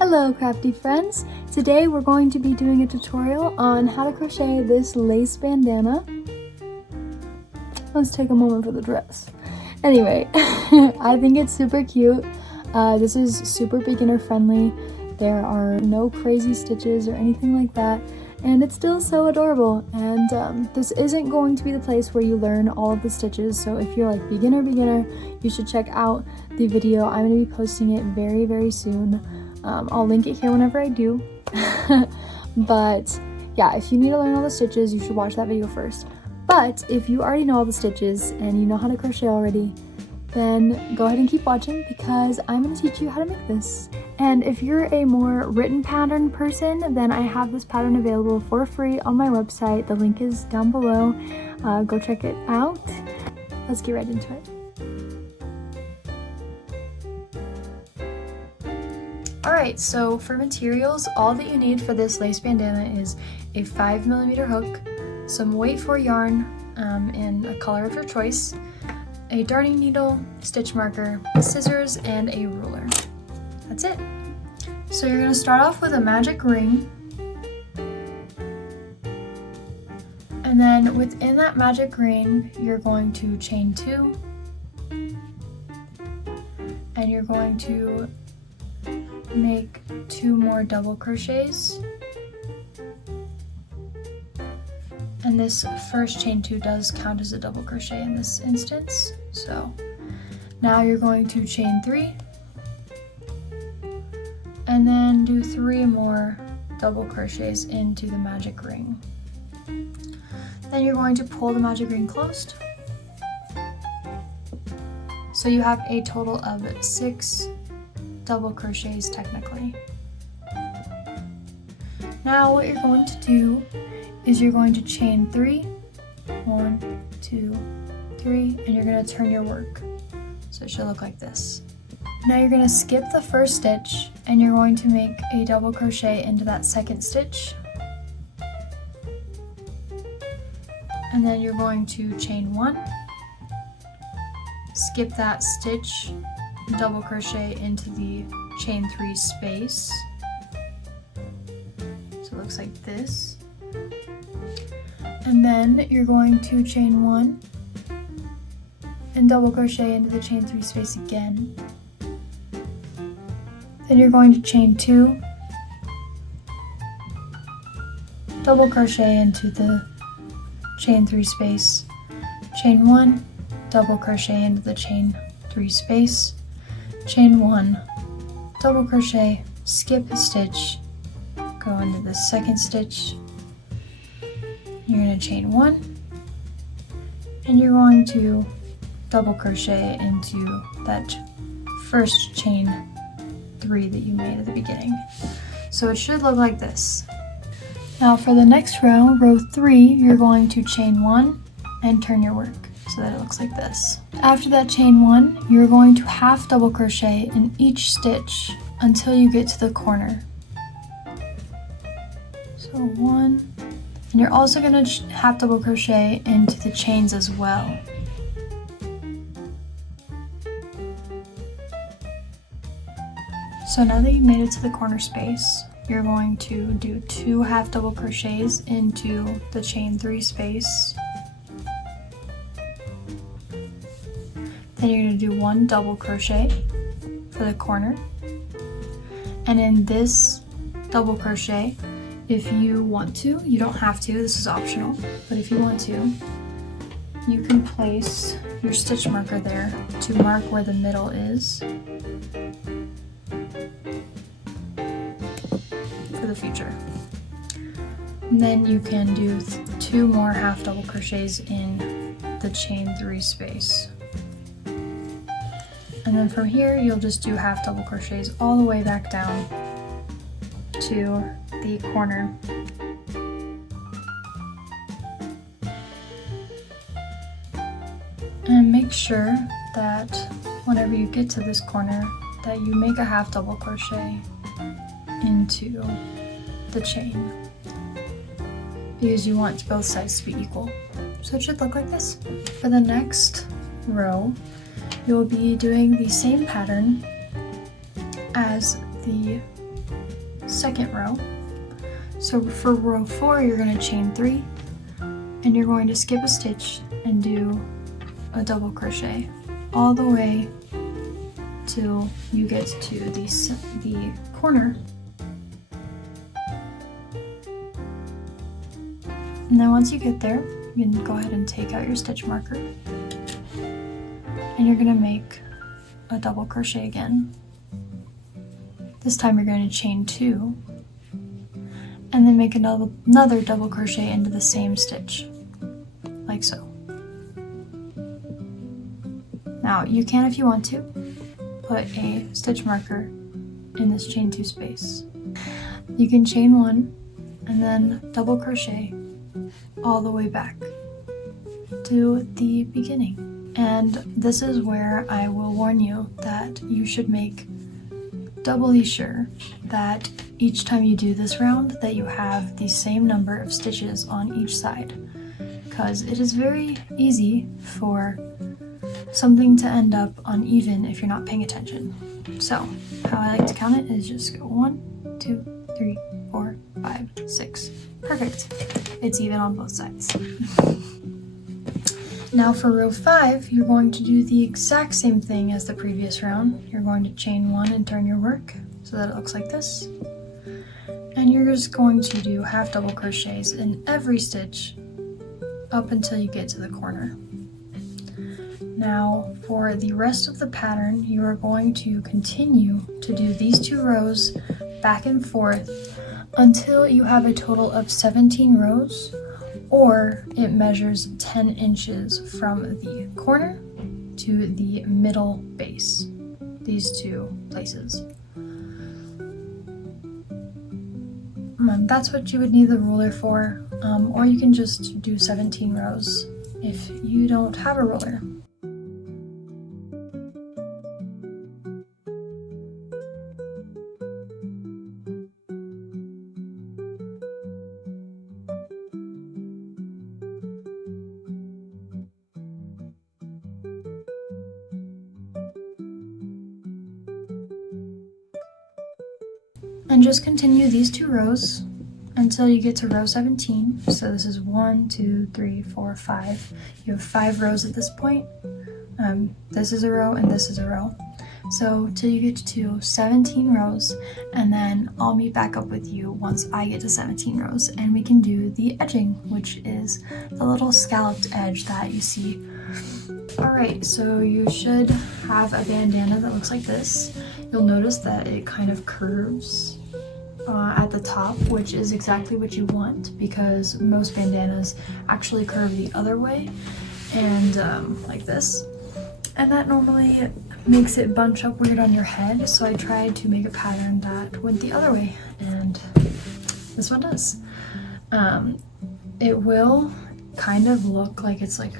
Hello crafty friends! Today we're going to be doing a tutorial on how to crochet this lace bandana. Let's take a moment for the dress. Anyway, I think it's super cute. This is super beginner friendly. There are no crazy stitches or anything like that, and it's still so adorable. And this isn't going to be the place where you learn all of the stitches, so if you're like beginner, you should check out the video. I'm going to be posting it very soon. I'll link it here whenever I do. But yeah, if you need to learn all the stitches, you should watch that video first. But if you already know all the stitches and you know how to crochet already, then go ahead and keep watching because I'm going to teach you how to make this. And if you're a more written pattern person, then I have this pattern available for free on my website. The link is down below. Go check it out. Let's get right into it. Alright, so for materials, all that you need for this lace bandana is a 5mm hook, some weight 4 yarn in a color of your choice, a darning needle, stitch marker, scissors, and a ruler. That's it. So you're going to start off with a magic ring, and then within that magic ring you're going to chain 2, and you're going to make 2 more double crochets, and this first chain 2 does count as a double crochet in this instance. So now you're going to chain 3 and then do 3 more double crochets into the magic ring. Then you're going to pull the magic ring closed, so you have a total of 6 double crochets technically. Now what you're going to do is you're going to chain 3, 1, 2, 3, and you're going to turn your work. So it should look like this. Now you're going to skip the first stitch and you're going to make a double crochet into that second stitch. And then you're going to chain 1, skip that stitch, double crochet into the chain 3 space. So it looks like this. And then you're going to chain 1 and double crochet into the chain 3 space again. Then you're going to chain 2, double crochet into the chain 3 space, chain 1, double crochet into the chain 3 space, chain 1, double crochet, skip a stitch, go into the second stitch, you're going to chain 1, and you're going to double crochet into that first chain 3 that you made at the beginning. So it should look like this. Now for the next row, row 3, you're going to chain 1 and turn your work so that it looks like this. After that chain 1, you're going to half double crochet in each stitch until you get to the corner. So 1, and you're also going to half double crochet into the chains as well. So now that you made it to the corner space, you're going to do 2 half double crochets into the chain 3 space. Then you're going to do 1 double crochet for the corner. And in this double crochet, if you want to, you don't have to, this is optional, but if you want to, you can place your stitch marker there to mark where the middle is for the future. And then you can do 2 more half double crochets in the chain 3 space. And then from here, you'll just do half double crochets all the way back down to the corner. And make sure that whenever you get to this corner, that you make a half double crochet into the chain, because you want both sides to be equal. So it should look like this. For the next row, you'll be doing the same pattern as the second row. So for row 4, you're going to chain 3, and you're going to skip a stitch and do a double crochet all the way till you get to the corner. And then once you get there, you can go ahead and take out your stitch marker, and you're going to make a double crochet again. This time you're going to chain 2 and then make another double crochet into the same stitch, like so. Now you can, if you want to, put a stitch marker in this chain 2 space. You can chain 1 and then double crochet all the way back to the beginning. And this is where I will warn you that you should make doubly sure that each time you do this round that you have the same number of stitches on each side, because it is very easy for something to end up uneven if you're not paying attention. So how I like to count it is just go 1, 2, 3, 4, 5, 6. Perfect. It's even on both sides. Now for row 5, you're going to do the exact same thing as the previous round. You're going to chain 1 and turn your work so that it looks like this. And you're just going to do half double crochets in every stitch up until you get to the corner. Now for the rest of the pattern, you are going to continue to do these 2 rows back and forth until you have a total of 17 rows, or it measures 10 inches from the corner to the middle base, these 2 places. That's what you would need the ruler for, or you can just do 17 rows if you don't have a ruler. And just continue these 2 rows until you get to row 17. So this is 1, 2, 3, 4, 5. You have 5 rows at this point. This is a row and this is a row. So till you get to 17 rows, and then I'll meet back up with you once I get to 17 rows, and we can do the edging, which is the little scalloped edge that you see. Alright, so you should have a bandana that looks like this. You'll notice that it kind of curves at the top, which is exactly what you want, because most bandanas actually curve the other way, and like this. And that normally makes it bunch up weird on your head, so I tried to make a pattern that went the other way, and this one does. It will kind of look like it's like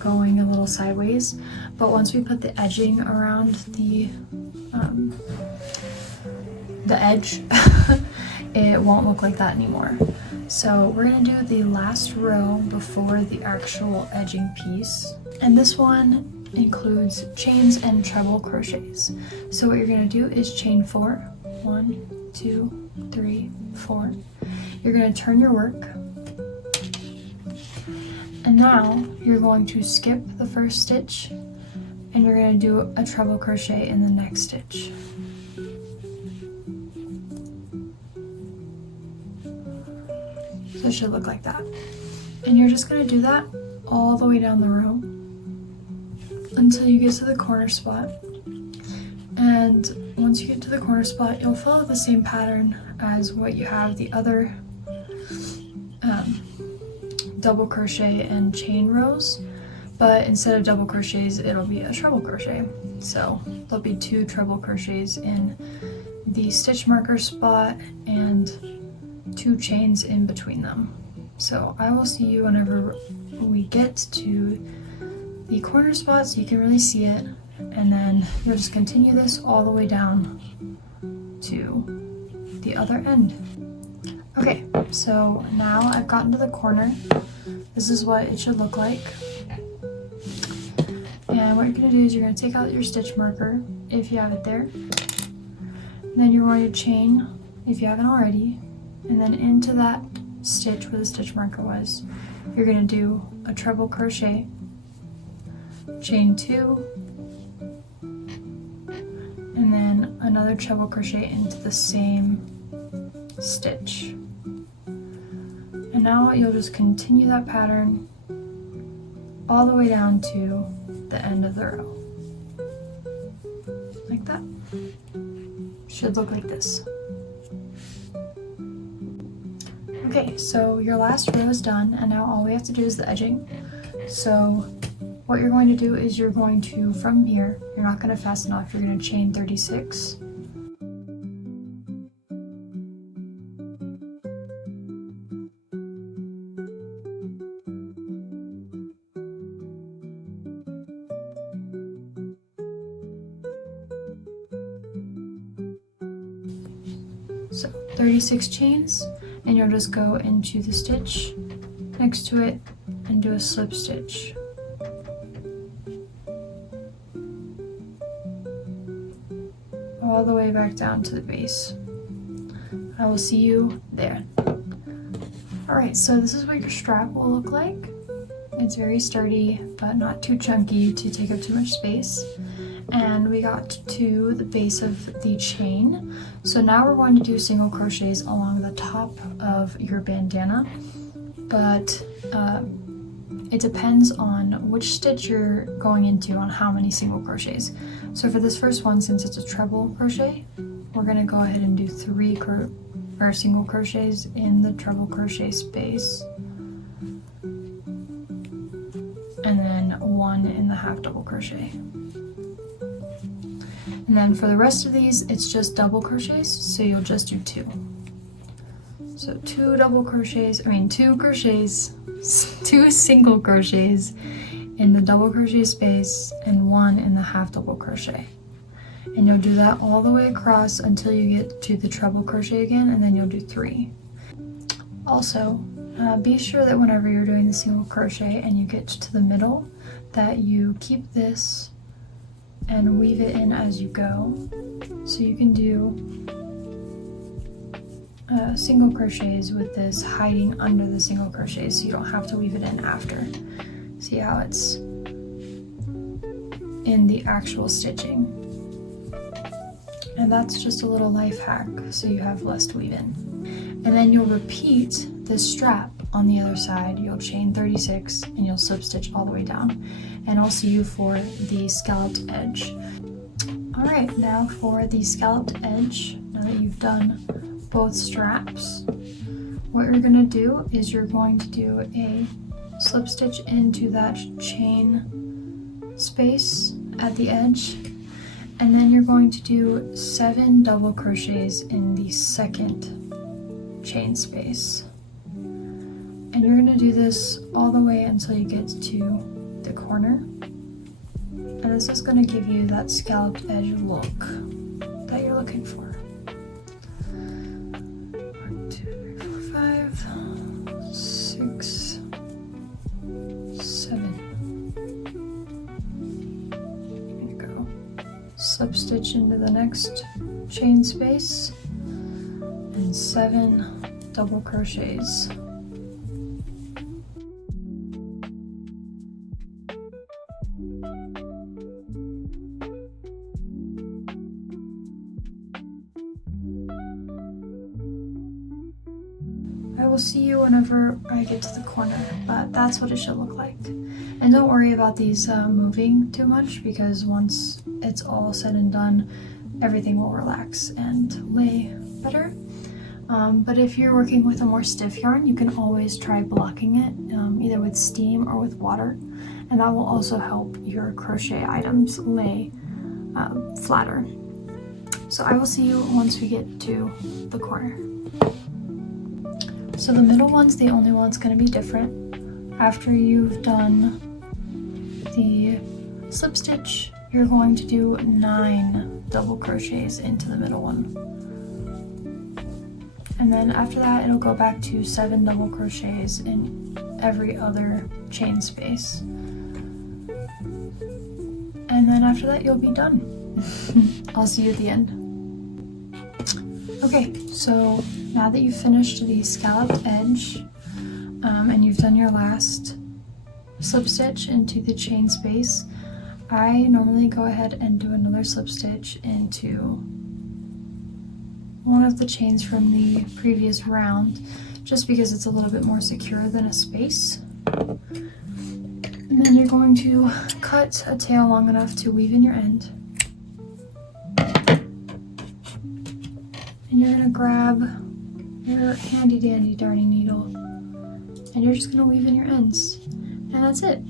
going a little sideways, but once we put the edging around the edge, it won't look like that anymore. So we're gonna do the last row before the actual edging piece, and this one includes chains and treble crochets. So what you're gonna do is chain 4, 1, 2, 3, 4. You're gonna turn your work, and now you're going to skip the first stitch, and you're going to do a treble crochet in the next stitch. So it should look like that. And you're just going to do that all the way down the row until you get to the corner spot. And once you get to the corner spot, you'll follow the same pattern as what you have the other double crochet and chain rows, but instead of double crochets, it'll be a treble crochet. So there'll be 2 treble crochets in the stitch marker spot and 2 chains in between them. So I will see you whenever we get to the corner spot so you can really see it, and then you'll just continue this all the way down to the other end. Okay, so now I've gotten to the corner. This is what it should look like. And what you're going to do is you're going to take out your stitch marker, if you have it there. And then you're going to chain if you haven't already, and then into that stitch where the stitch marker was, you're going to do a treble crochet, chain 2, and then another treble crochet into the same stitch. And now you'll just continue that pattern all the way down to the end of the row. Like that. Should look like this. Okay, so your last row is done, and now all we have to do is the edging. So what you're going to do is you're going to, from here, you're not going to fasten off, you're going to chain 36. So 36 chains, and you'll just go into the stitch next to it and do a slip stitch. All the way back down to the base. I will see you there. Alright, so this is what your strap will look like. It's very sturdy, but not too chunky to take up too much space. And we got to the base of the chain. So now we're going to do single crochets along the top of your bandana, but it depends on which stitch you're going into on how many single crochets. So for this first one, since it's a treble crochet, we're going to go ahead and do 3 single crochets in the treble crochet space, and then 1 in the half double crochet. And then for the rest of these, it's just double crochets, so you'll just do 2. So 2 single crochets in the double crochet space and 1 in the half double crochet. And you'll do that all the way across until you get to the treble crochet again, and then you'll do 3. Also, be sure that whenever you're doing the single crochet and you get to the middle, that you keep this and weave it in as you go. So you can do single crochets with this hiding under the single crochets, so you don't have to weave it in after. See how it's in the actual stitching. And that's just a little life hack, so you have less to weave in. And then you'll repeat this strap on the other side. You'll chain 36 and you'll slip stitch all the way down. And I'll see you for the scalloped edge. Alright, now for the scalloped edge, now that you've done both straps, what you're going to do is you're going to do a slip stitch into that chain space at the edge, and then you're going to do 7 double crochets in the second chain space. And you're going to do this all the way until you get to the corner, and this is going to give you that scalloped edge look that you're looking for. 1, 2, 3, 4, 5, 6, 7. There you go. Slip stitch into the next chain space and 7 double crochets. I will see you whenever I get to the corner, but that's what it should look like. And don't worry about these moving too much, because once it's all said and done, everything will relax and lay better. But if you're working with a more stiff yarn, you can always try blocking it, either with steam or with water, and that will also help your crochet items lay flatter. So I will see you once we get to the corner. So the middle one's the only one that's going to be different. After you've done the slip stitch, you're going to do 9 double crochets into the middle one. And then after that, it'll go back to 7 double crochets in every other chain space. And then after that, you'll be done. I'll see you at the end. Okay, so now that you've finished the scalloped edge and you've done your last slip stitch into the chain space, I normally go ahead and do another slip stitch into one of the chains from the previous round, just because it's a little bit more secure than a space. And then you're going to cut a tail long enough to weave in your end. And you're gonna grab your handy dandy darning needle and you're just gonna weave in your ends. And that's it.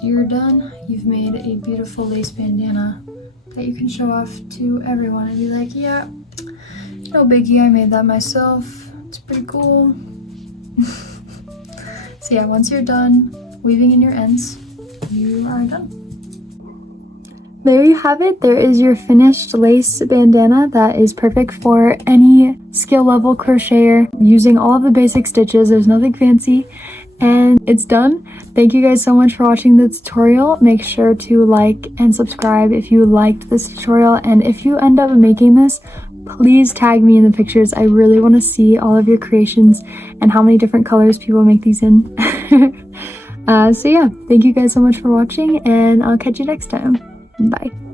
You're done. You've made a beautiful lace bandana that you can show off to everyone and be like, yeah, no biggie, I made that myself. It's pretty cool. So yeah, once you're done weaving in your ends, you are done. There you have it. There is your finished lace bandana that is perfect for any skill level crocheter using all of the basic stitches. There's nothing fancy and it's done. Thank you guys so much for watching the tutorial. Make sure to like and subscribe if you liked this tutorial, and if you end up making this, please tag me in the pictures. I really want to see all of your creations and how many different colors people make these in. So yeah, thank you guys so much for watching and I'll catch you next time. Bye.